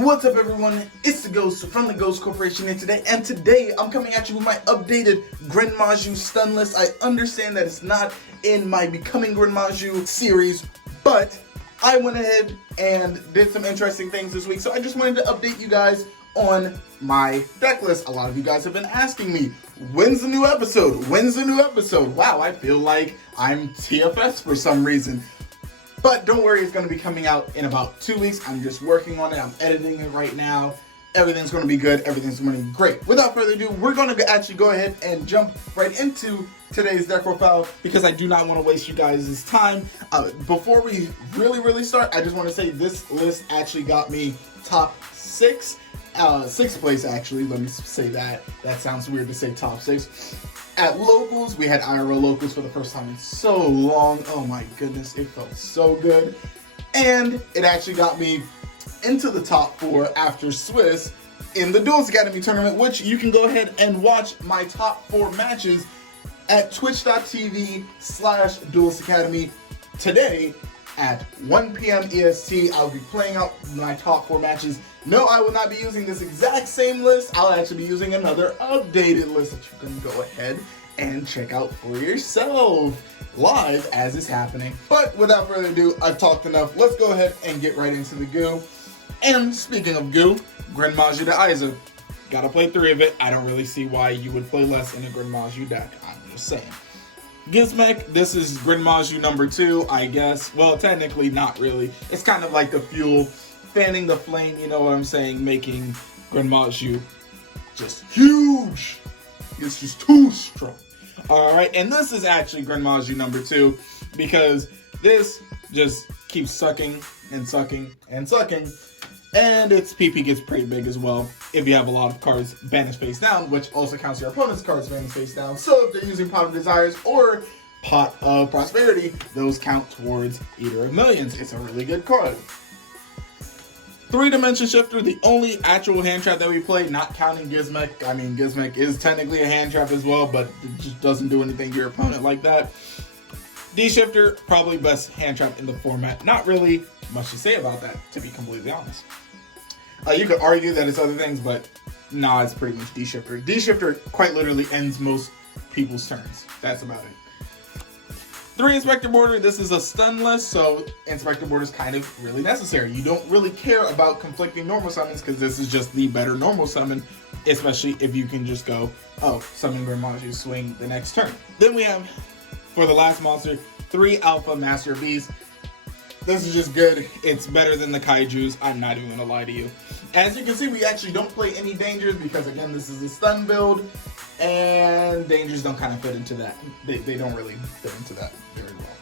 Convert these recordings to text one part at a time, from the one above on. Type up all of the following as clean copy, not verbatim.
What's up, everyone? It's the Ghost from the Ghost Corporation, and today I'm coming at you with my updated Gren Maju stun list. I understand that it's not in my Becoming Gren Maju series, but I went ahead and did some interesting things this week, so I just wanted to update you guys on my deck list. A lot of you guys have been asking me, when's the new episode? When's the new episode? Wow, I feel like I'm TFS for some reason. But don't worry, it's going to be coming out in about 2 weeks. I'm just working on it. I'm editing it right now. Everything's going to be good. Everything's going to be great. Without further ado, we're going to actually go ahead and jump right into today's deck profile because I do not want to waste you guys' time. Before we really start, I just want to say this list actually got me top 6. 6th place, actually. Let me say that. That sounds weird to say top 6. At locals, we had IRL locals for the first time in so long. Oh my goodness, it felt so good. And it actually got me into the top 4 after Swiss in the Duelist Academy tournament, which you can go ahead and watch my top 4 matches at twitch.tv/Duelist Academy today at 1 p.m. EST. I'll be playing out my top 4 matches. No, I will not be using this exact same list. I'll actually be using another updated list that you can go ahead and check out for yourself live as it's happening. But without further ado, I've talked enough. Let's go ahead and get right into the goo. And speaking of goo, Gren Maju to Isa. Gotta play 3 of it. I don't really see why you would play less in a Gren Maju deck. I'm just saying. Gizmek, this is Gren Maju number 2, I guess. Well, technically not really. It's kind of like the fuel, fanning the flame, you know what I'm saying, making Gren Maju just huge. It's just too strong. Alright, and this is actually Gren Maju number 2 because this just keeps sucking and sucking and sucking. And its PP gets pretty big as well if you have a lot of cards banished face down, which also counts your opponent's cards banished face down. So if they're using Pot of Desires or Pot of Prosperity, those count towards Eater of Millions. It's a really good card. 3-Dimension Shifter, the only actual hand trap that we play, not counting Gizmek. I mean, Gizmek is technically a hand trap as well, but it just doesn't do anything to your opponent like that. D-Shifter, probably best hand trap in the format. Not really much to say about that, to be completely honest. You could argue that it's other things, but nah, it's pretty much D-Shifter. D-Shifter quite literally ends most people's turns. That's about it. 3 Inspector Border, this is a stun list, so Inspector Border is kind of really necessary. You don't really care about conflicting normal summons because this is just the better normal summon, especially if you can just go, oh, summon Gren Maju, swing the next turn. Then we have, for the last monster, 3 Alpha Master Beast. This is just good. It's better than the Kaijus. I'm not even going to lie to you. As you can see, we actually don't play any dangers because, again, this is a stun build. And dangers don't kind of fit into that. They don't really fit into that very well.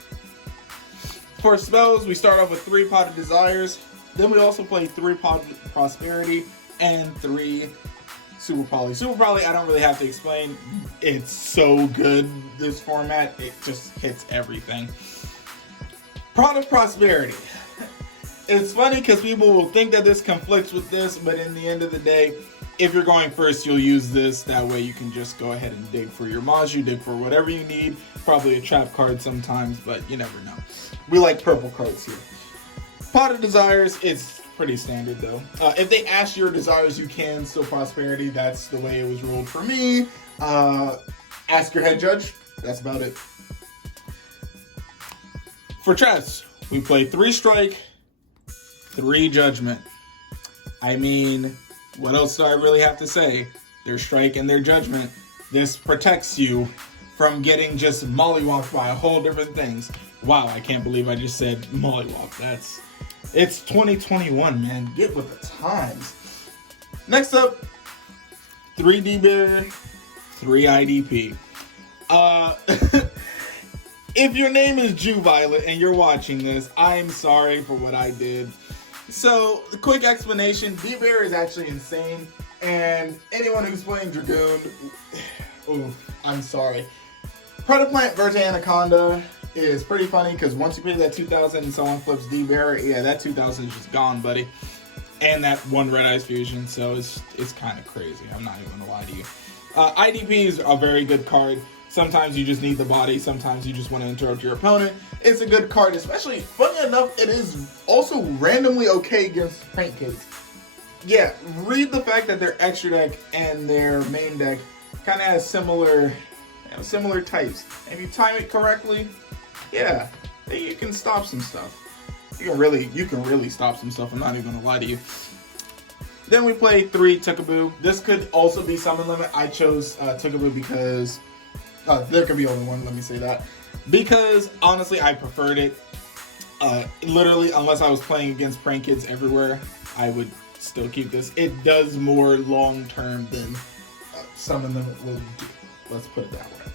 For spells, we start off with 3 Pot of Desires. Then we also play 3 Pot of Prosperity and 3 Super Poly. Super Poly, I don't really have to explain. It's so good, this format. It just hits everything. Pot of Prosperity. It's funny because people will think that this conflicts with this, but in the end of the day, if you're going first, you'll use this. That way you can just go ahead and dig for your Maju, dig for whatever you need. Probably a trap card sometimes, but you never know. We like purple cards here. Pot of Desires is pretty standard though. If they ask your desires, you can still Prosperity. That's the way it was ruled for me. Ask your head judge. That's about it. For chess, we play 3 Strike, 3 Judgment. I mean, what else do I really have to say? Their Strike and their Judgment. This protects you from getting just mollywopped by a whole different things. Wow, I can't believe I just said mollywop. It's 2021, man. Get with the times. Next up, 3 D-Bear, 3 IDP. If your name is Jew Violet and you're watching this, I'm sorry for what I did. So, the quick explanation, D-Bear is actually insane, and anyone who's playing Dragoon, oof, I'm sorry. Predaplant Verte Anaconda is pretty funny, because once you pay that 2,000 and someone flips D-Bear, yeah, that 2,000 is just gone, buddy. And that 1 Red Eyes Fusion, so it's kind of crazy, I'm not even going to lie to you. IDP is a very good card. Sometimes you just need the body. Sometimes you just want to interrupt your opponent. It's a good card, especially, funny enough, it is also randomly okay against prank kids. yeah, read the fact that their extra deck and their main deck kind of has similar types. If you time it correctly, yeah, then you can stop some stuff. You can really stop some stuff. I'm not even gonna lie to you. Then we play 3 Tukaboo. This could also be summon limit. I chose Tukaboo because there could be only one. Let me say that because honestly, I preferred it. Literally, unless I was playing against prank kids everywhere, I would still keep this. It does more long term than summon limit will do. Let's put it that way.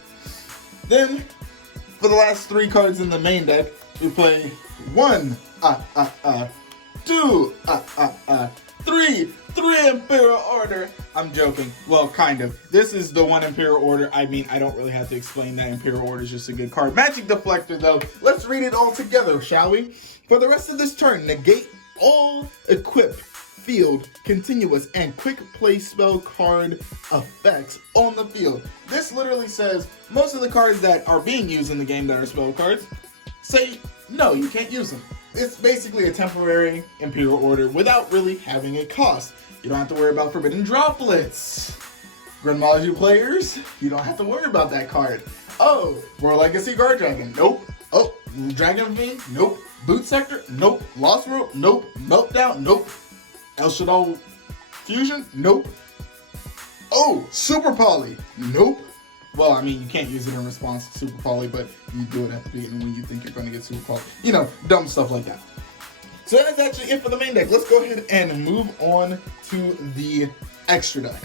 Then, for the last 3 cards in the main deck, we play 1, 2, 3 Imperial Order. I'm joking. Well, kind of. This is the 1 Imperial Order. I mean, I don't really have to explain that Imperial Order is just a good card. Magic Deflector, though. Let's read it all together, shall we? For the rest of this turn, negate all equipped, field, continuous, and quick play spell card effects on the field. This literally says most of the cards that are being used in the game that are spell cards, say no, you can't use them. It's basically a temporary Imperial Order without really having a cost. You don't have to worry about Forbidden Droplets. Gren Maju players, you don't have to worry about that card. Oh, Royal Legacy Guard Dragon, nope. Oh, Dragon Fiend, nope. Boot Sector, nope. Lost World, nope. Meltdown, nope. El Shaddai Fusion, nope. Oh, Super Poly, nope. Well, I mean, you can't use it in response to Super Poly, but you do it at the beginning when you think you're going to get Super Poly. You know, dumb stuff like that. So that's actually it for the main deck. Let's go ahead and move on to the extra deck.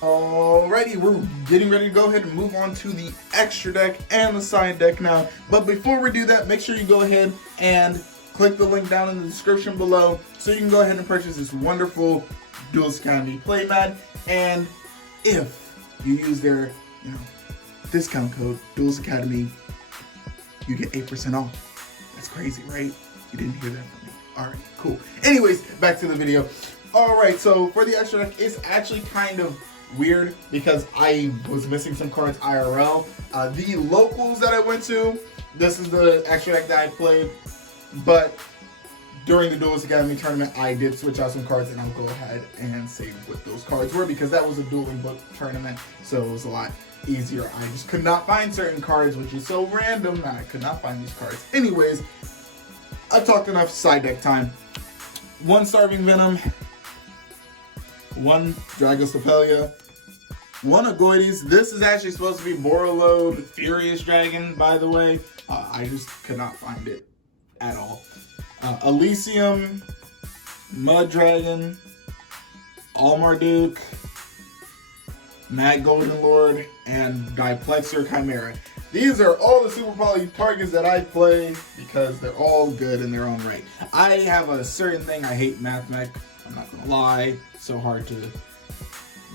Alrighty, we're getting ready to go ahead and move on to the extra deck and the side deck now. But before we do that, make sure you go ahead and click the link down in the description below so you can go ahead and purchase this wonderful Duelist Academy playmat. And if you use their, discount code Duelist Academy, you get 8% off. That's crazy, right? You didn't hear that from me. Alright, cool. Anyways, back to the video. Alright, so for the extra deck, it's actually kind of weird because I was missing some cards IRL. The locals that I went to, this is the extra deck that I played, but during the Duelist Academy tournament, I did switch out some cards, and I'll go ahead and say what those cards were because that was a dueling book tournament, so it was a lot easier. I just could not find certain cards, which is so random that I could not find these cards. Anyways, I talked enough. Side deck time. 1 Starving Venom, 1 Dragostapelia, 1 Agoides. This is actually supposed to be Borreload Furious Dragon, by the way. I just could not find it at all. Elysium, Mud Dragon, Almarduke, Mad Golden Lord, and Diplexer Chimera. These are all the Super Poly targets that I play because they're all good in their own right. I have a certain thing I hate Math Mech. I'm not gonna lie. It's so hard to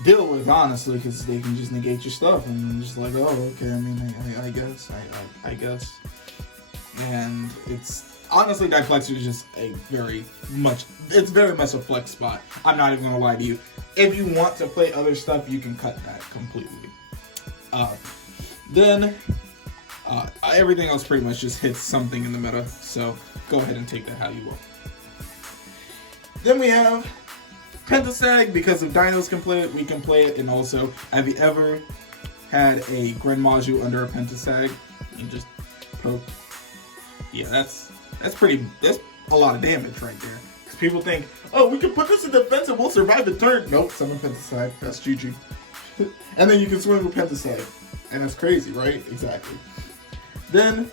deal with, honestly, because they can just negate your stuff and I'm just like, oh, okay. I mean, I guess. I guess. And it's honestly, Diplexer is just it's very much a flex spot. I'm not even gonna lie to you. If you want to play other stuff, you can cut that completely. Then everything else pretty much just hits something in the meta, so go ahead and take that how you will. Then we have Pentastag, because if Dinos can play it, we can play it. And also, have you ever had a Gren Maju under a Pentastag and just poke? Yeah, that's a lot of damage right there. Because people think, oh, we can put this in defense and we'll survive the turn. Nope, summon Pentastag. That's GG. And then you can swing with Pentastag. And that's crazy, right? Exactly. Then,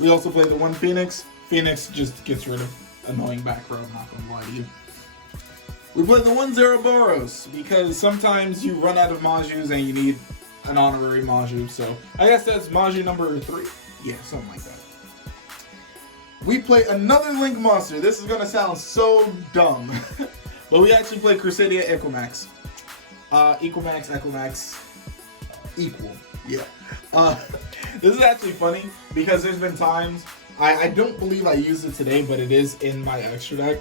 we also play the 1 Phoenix. Phoenix just gets rid of annoying back row, I'm not going to lie to you. We play the 1 Zeraboros, because sometimes you run out of Majus and you need an honorary Maju. So, I guess that's Maju number 3. Yeah, something like that. We play another Link monster. This is going to sound so dumb. But we actually play Crusadia Equimax. Equimax, equal. Yeah. This is actually funny because there's been times, I don't believe I used it today, but it is in my extra deck,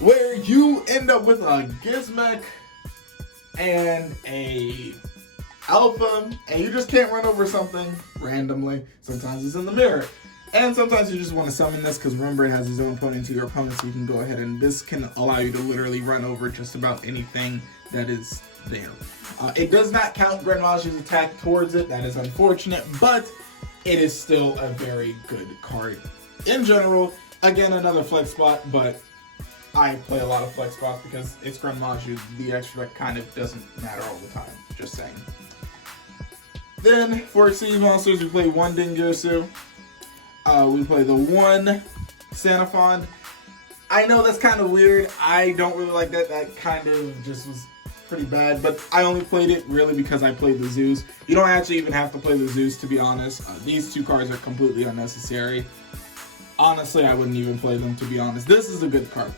where you end up with a Gizmek and a Alpha, and you just can't run over something randomly. Sometimes it's in the mirror. And sometimes you just want to summon this because remember it has its own opponent to your opponent, so you can go ahead and this can allow you to literally run over just about anything that is there. It does not count Gren Maju's attack towards it. That is unfortunate, but it is still a very good card. In general, again, another flex spot, but I play a lot of flex spots because it's Gren Maju. The extra kind of doesn't matter all the time. Just saying. Then, for Exceed Monsters, we play one Dingirsu. We play the one Sanafond. I know that's kind of weird. I don't really like that. That kind of just was pretty bad. But I only played it really because I played the Zeus. You don't actually even have to play the Zeus, to be honest. These two cards are completely unnecessary. Honestly, I wouldn't even play them, to be honest. This is a good card.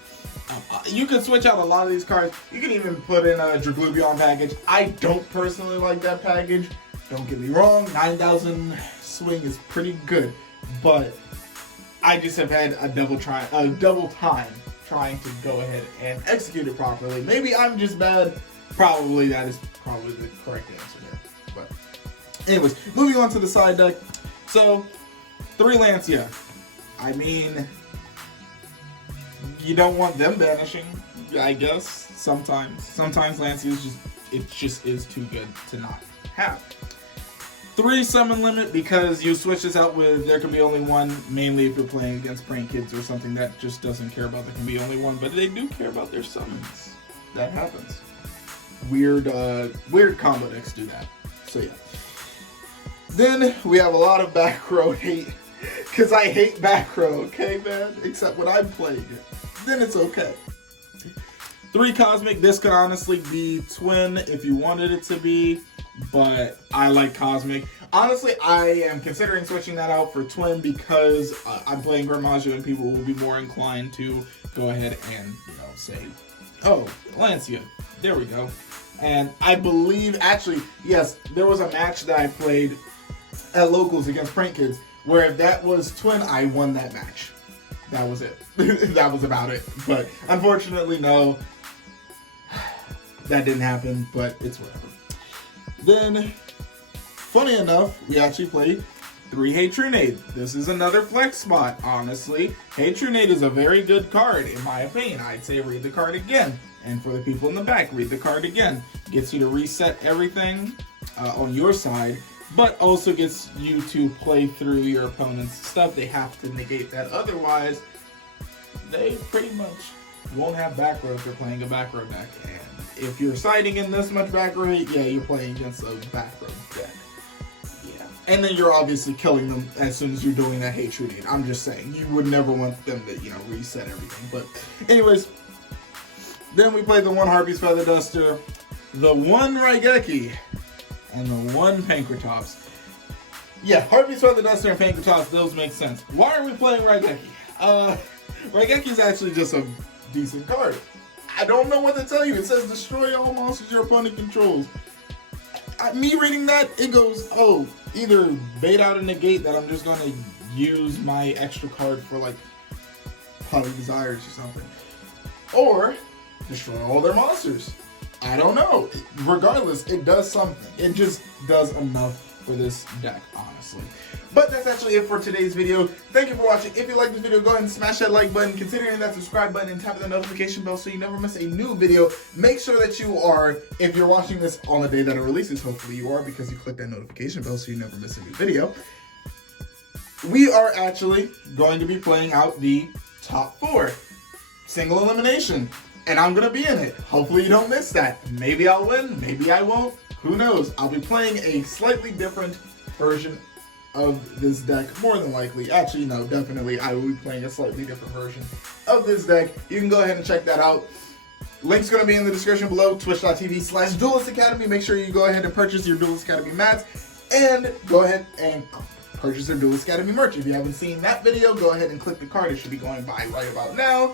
You can switch out a lot of these cards. You can even put in a Draglubion package. I don't personally like that package. Don't get me wrong. 9,000 swing is pretty good. But I just have had a double time trying to go ahead and execute it properly. Maybe I'm just bad. Probably that is probably the correct answer there. But anyways, moving on to the side deck. So 3 Lancia. I mean, you don't want them banishing, I guess, sometimes. Sometimes Lancia is just is too good to not have. 3 summon limit because you switch this out with there can be only one, mainly if you're playing against prank kids or something that just doesn't care about there can be only one, but they do care about their summons. That happens. Weird combo decks do that. So yeah. Then we have a lot of back row hate. Because I hate back row, okay, man? Except when I'm playing it. Then it's okay. 3 Cosmic. This could honestly be Twin if you wanted it to be. But I like Cosmic. Honestly, I am considering switching that out for Twin because I'm playing Gren Maju and people will be more inclined to go ahead and, say, oh, Lancia. There we go. And I believe, actually, yes, there was a match that I played at Locals against Prank Kids where if that was Twin, I won that match. That was it. That was about it. But unfortunately, no. That didn't happen, but it's whatever. Then, funny enough, we actually played 3 Hatrunade. This is another flex spot, honestly. Hatrunade is a very good card, in my opinion. I'd say read the card again. And for the people in the back, read the card again. Gets you to reset everything on your side, but also gets you to play through your opponent's stuff. They have to negate that. Otherwise, they pretty much won't have back row if you're playing a back row deck. And if you're siding in this much back row, yeah, you're playing against a back row deck. Yeah. And then you're obviously killing them as soon as you're doing that Hatrunade. I'm just saying, you would never want them to, reset everything. But anyways, then we played the 1 Harpy's Feather Duster, the 1 Raigeki, and the 1 Pankratops. Yeah, Harpy's Feather Duster and Pankratops, those make sense. Why are we playing Raigeki? Raigeki is actually just a decent card. I don't know what to tell you. It says destroy all monsters your opponent controls. Me reading that, it goes, oh, either bait out a negate that I'm just going to use my extra card for, like, Pot of Desires or something. Or destroy all their monsters. I don't know. Regardless, it does something. It just does enough for this deck, honestly. But that's actually it for today's video. Thank you for watching. If you like this video, go ahead and smash that like button, consider hitting that subscribe button, and tap the notification bell so you never miss a new video. Make sure that you are, if you're watching this on the day that it releases, hopefully you are because you clicked that notification bell so you never miss a new video. We are actually going to be playing out the top 4. Single elimination. And I'm going to be in it. Hopefully you don't miss that. Maybe I'll win, maybe I won't. Who knows? I'll be playing a slightly different version of this deck, more than likely. Actually, no, definitely I will be playing a slightly different version of this deck. You can go ahead and check that out. Link's going to be in the description below, twitch.tv/Duelist Academy. Make sure you go ahead and purchase your Duelist Academy mats, and go ahead and purchase their Duelist Academy merch. If you haven't seen that video, go ahead and click the card. It should be going by right about now.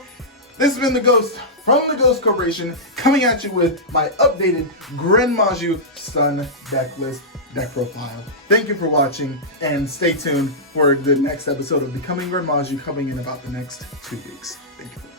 This has been the Ghost from the Ghost Corporation, coming at you with my updated Gren Maju Sun deck list, deck profile. Thank you for watching, and stay tuned for the next episode of Becoming Gren Maju, coming in about the next 2 weeks. Thank you.